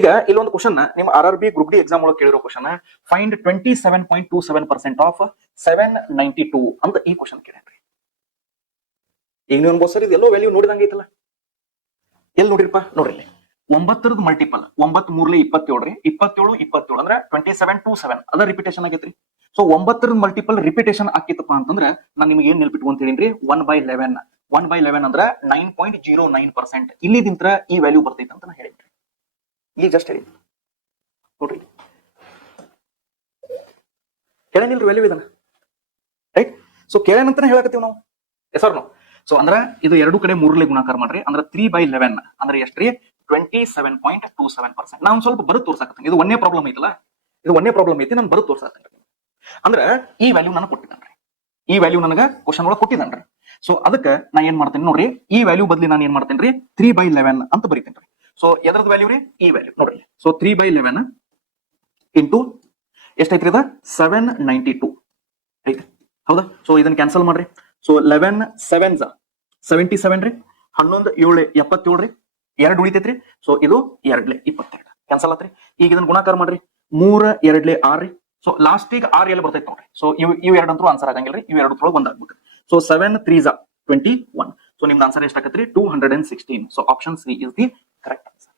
ಈಗ ಇಲ್ಲೊಂದು ಕ್ವಶನ್ ನಿಮ್ಮ RRB ಗ್ರೂಪ್ ಡಿ ಎಕ್ಸಾಮ್ ಒಳಗೆ ಕೇಳಿರೋ ಕ್ವಶನ್ ಫೈಂಡ್ 27.27% ಆಫ್ 792 ಅಂತ ಈ ಕ್ವಶನ್ ಕೇಳ್ರಿ. ಈಗ ನೀವು ಅನ್ಬೋದು ಸರ್ ಇದೆಲ್ಲೋ ವ್ಯಾಲ್ಯೂ ನೋಡಿದಂಗೆ ಐತಲ್ಲ, ಎಲ್ಲಿ ನೋಡಿರಪ್ಪ ನೋಡ್ರಿ. 9ರದ ಮಲ್ಟಿಪಲ್ 9 3 27 ರೀ, 27 27 ಅಂದ್ರೆ 2727 ಅದ ರಿಪಿಟೇಷನ್ ಆಗೈತ್ರಿ. ಸೊ 9ರದ ಮಲ್ಟಿಪಲ್ ರಿಪಿಟೇಷನ್ ಆಕಿತ್ತಪ್ಪ ಅಂತಂದ್ರೆ ನಾನು ನಿಮ್ಗೆ ಏನ್ ನೆಲ್ಪಿಟ್ಟು ಅಂತ ಹೇಳಿನ್ರಿ, 1/11 1/11 ಅಂದ್ರೆ 9.09%. ಇಲ್ಲಿದಿಂತ್ರ ಈ ವ್ಯಾಲ್ಯೂ ಬರ್ತೈತೆ ಅಂತ ನಾ ಹೇಳಿದ್ರಿ. ಈಗ ಜಸ್ಟ್ ಹೇಳಿ ನೋಡ್ರಿ, ಕೇಳೇನಿಲ್ರಿ ವ್ಯಾಲ್ಯೂ ಇದನ್ನ, ರೈಟ್? ಸೊ ಕೇಳೇನಂತಾನೆ ಹೇಳಕತ್ತೀವಿ ನಾವು, ಎಸ್ ಆರ್ ನೋ? ಸೊ ಅಂದ್ರ ಇದು ಎರಡು ಕಡೆ 3ಲೆ ಗುಣಾಕಾರ ಮಾಡ್ರಿ, ಅಂದ್ರೆ 3/11 ಅಂದ್ರೆ ಎಷ್ಟ್ರಿ? 27.27%. ನಾನು ಸ್ವಲ್ಪ ಬರೋದು ತೋರ್ಸಾಕತ್ತೀನಿ. ಇದು ಒಂದೇ ಪ್ರಾಬ್ಲಮ್ ಐತಲ್ಲ, ಇದು ಒಂದೇ ಪ್ರಾಬ್ಲಮ್ ಐತಿ, ನಾನು ಬರೋದು ತೋರ್ಸಾಕತ್ತೀನಿ. ಅಂದ್ರೆ ಈ ವ್ಯಾಲ್ಯೂ ನನಗೆ ಕೊಟ್ಟಿದ್ದಾನ್ರಿ, ಈ ವ್ಯಾಲ್ಯೂ ನನಗೆ ಕ್ವಶನ್ ಒಳಗೆ ಕೊಟ್ಟಿದ್ದಾನ್ರಿ. ಸೊ ಅದಕ್ಕೆ ನಾ ಏನ್ ಮಾಡ್ತೇನೆ ನೋಡ್ರಿ, ಈ ವ್ಯಾಲ್ಯೂ ಬದ್ಲಿ ನಾನು ಏನ್ ಮಾಡ್ತೇನೆ 3/11 ಅಂತ ಬರೀತೇನೆ. ಸೊ ಎದ್ರದ್ ವ್ಯಾಲ್ಯೂ ರೀ? ಈ ವ್ಯಾಲ್ಯೂ ನೋಡ್ರಿ. ಸೊ 3/11 ಇಂಟು ಎಷ್ಟೈತ್ರಿ? ಅದ 792 ಐತಿ, ಹೌದಾ? ಸೊ ಇದನ್ನ ಕ್ಯಾನ್ಸಲ್ ಮಾಡ್ರಿ. ಸೊ 11 7s 77 ರೀ, 11 7 77 ರೀ, 2 ಉಳಿತೈತ್ರಿ. ಸೊ ಇದು 2 22 ಕ್ಯಾನ್ಸಲ್ ಆತ್ರಿ. ಈಗ ಇದನ್ನ ಗುಣಾಕಾರ ಮಾಡ್ರಿ, 3 2 6 ರೀ. ಸೊ ಲಾಸ್ಟ್ ಈಗ 6 ಎಲ್ಲಿ ಬರ್ತೈತೆ ನೋಡ್ರಿ. ಸೊ ಇವು ಎರಡಂತೂ ಆನ್ಸರ್ ಆಗಂಗಿಲ್ರಿ, ಇವು ಎರಡು ಒಂದ್ ಆಗ್ಬೇಕು. So 7 3s 21. ಸೊ ನಿಮ್ದು ಆನ್ಸರ್ ಎಷ್ಟಾಗತ್ರಿ? 216. So option C is the correct answer.